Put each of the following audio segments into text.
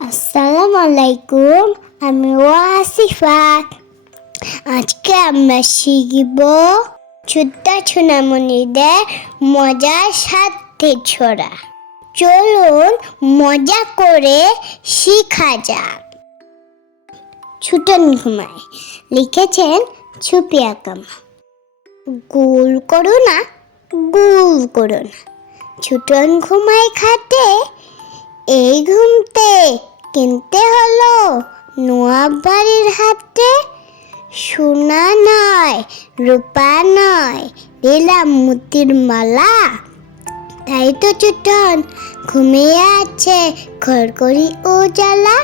আসসালামু আলাইকুম, আমি ওয়াসিফা। আজকে আমরা শিখব ছোট্ট সোনামণিদের মজার সাথে ছড়া। চলুন মজা করে শিখা যাক। ছুটন ঘুমায়, লিখেছেন সুপিয়া কামা। গোল করো না, গোল করো না, ছুটন ঘুমায় খাটে, এই ঘুমতে কিনতে হলো নোয়াব বাড়ির হাটে। সোনা নয়, রূপা নয়, দিলাম মোতির মালা, তাই তো ছুটন ঘুমিয়ে আছে খড়খড়ি ও জ্বালা।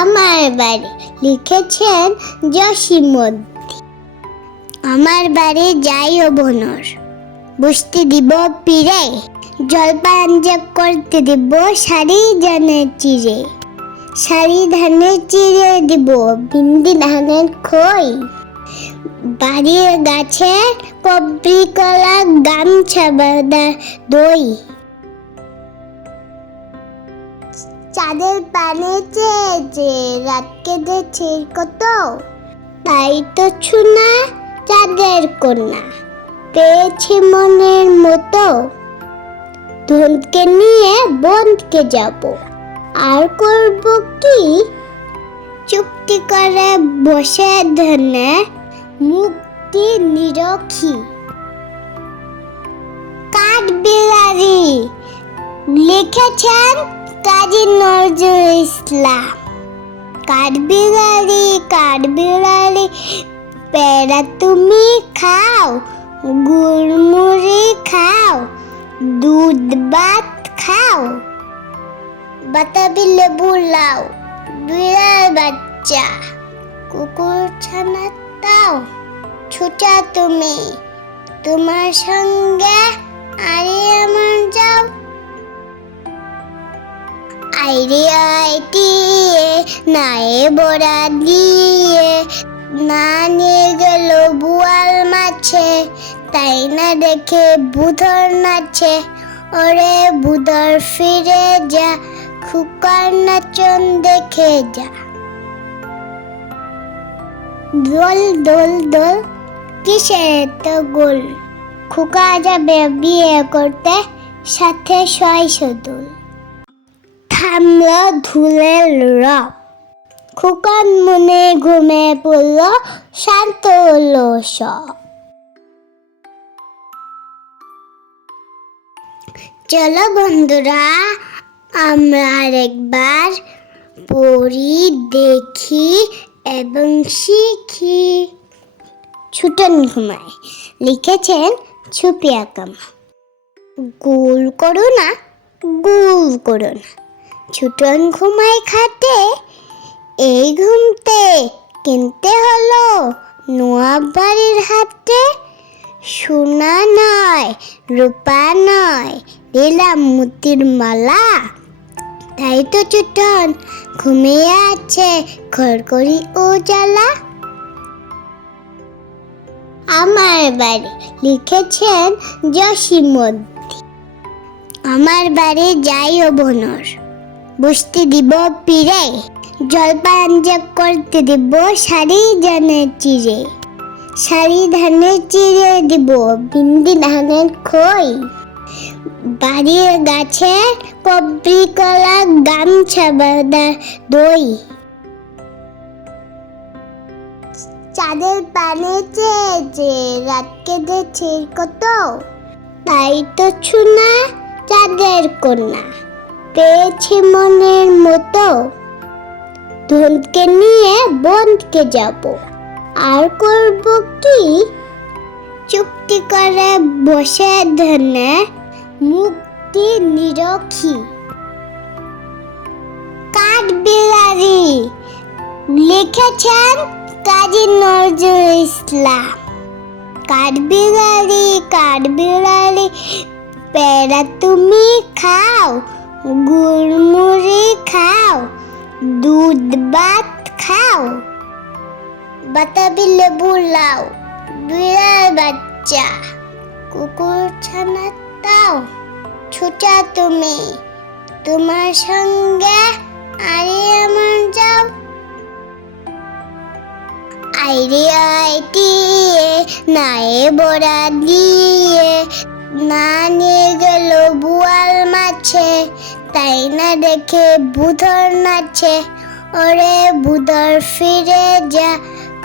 আমার বাড়ি, লিখেছেন জসিমদ্দি। আমার বাড়ি যাই ও বনর, বসতে দিব পিড়ে, জলপান যে করতে দিব শাড়ি ধানের চিড়ে, শাড়ি ধানের চিড়ে দিব বিন্দি ধানের খই, বাড়ির গাছে কবরি কলা গামছা বাঁধা দই। চাঁদের পানে চেয়েছে রাত কেঁদেছে কত, তাই তো ছুনা চাঁদের কন্যা পেয়েছি মনের মতো। ধনকে নিয়ে বনকে যাব, আর করব কি, চুক্তি করে বসে ধনে মুক্তি নিরখি। কাঠবিড়ালি, লিখেছেন কাজী নজরুল ইসলাম। কাঠবিড়ালি কাঠবিড়ালি, পেড়া তুমি খাও, গুড়মুড়ি খাও, দুধ ভাত খাও, বাতাবি লেবু লাও, বিড়াল বাচ্চা কুকুর ছানা তাও। ছুটা তুমি, তোমার সঙ্গে আরে আমার যাও। আইরে আইটিয়ে নায়ে বড়া দিয়ে, না নিয়ে গেল বুয়াল মাছে, তাই না দেখে বুধর নাচে। ওরে বুধর ফিরে যা, খুকার নাচন দেখে যা। দোল দোল দোল, কিসের এত গোল, খুকা যাবে বিয়ে করতে, সাথে ৬০০ দোল। থামল ধুলের রব, খোকার মনে ঘুমে পড়ল, শান্ত হলো সব। চলো বন্ধুরা, আমরা আরেকবার পড়ি, দেখি এবং শিখি। ছুটন ঘুমায়, লিখেছেন সুপিয়া কামা। গোল করো না, গোল করো না, ছুটন ঘুমায় খাটে, এই ঘুমতে কিনতে হলো নোয়াব বাড়ির হাটে। সোনা নয়, রূপা নয়, দিলাম মোতির মালা, তাই তো ছুটন ঘুমিয়ে আছে খড়খড়ি ও জ্বালা। আমার বাড়ি, লিখেছেন জসিমদ্দি। আমার বাড়ি যাই ও বনর, বসতে দিব পিড়ে, জলপান যে করতে দিব শাড়ি ধানের চিড়ে, শাড়ি ধানের চিড়ে দিব বিন্দি ধানের খই, বাড়ির গাছে কবরি কলা গামছা বাঁধা দই। চাঁদের পানে চেয়েছে রাত কেঁদেছে কত, তাই তো ছুনা চাঁদের কন্যা পেয়েছি মনের মতো। ধনকে নিয়ে বনকে যাব, আর করব কি, চুক্তি করে বসে ধনে মুক্তি নিরখি। কাঠবিড়ালি, লিখেছেন কাজী নজরুল ইসলাম। কাঠবিড়ালি কাঠবিড়ালি, পেড়া তুমি খাও, গুড়মুড়ি খাও, দুধ ভাত খাও, বাতাবি লেবু লাও, বিড়াল বাচ্চা কুকুর ছানা তাও। ছুটা তুমি, তোমার সঙ্গে আরে আমার যাও আইরে আইটিয়ে নায়ে বড়া দিয়ে না নিয়ে গেল বুয়াল মাছে তাই না দেখে বুধর নাচে ওরে বুধর ফিরে যা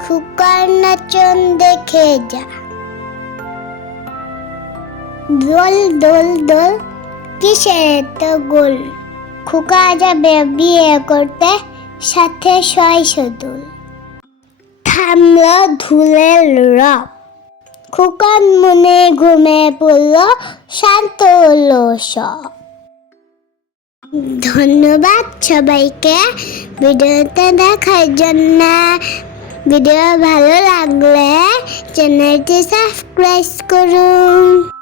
খুকার নাচন দেখে যা দোল দোল দোল কিসের এত গোল খুকা যাবে বিয়ে করতে সাথে সদুল থামলো ধুলের রব খোকার মনে ঘুমে পড়ল শান্ত হলো সব ধন্যবাদ সবাইকে ভিডিওটা দেখার জন্য ভিডিও ভালো লাগলে চ্যানেলটি সাবস্ক্রাইব করুন।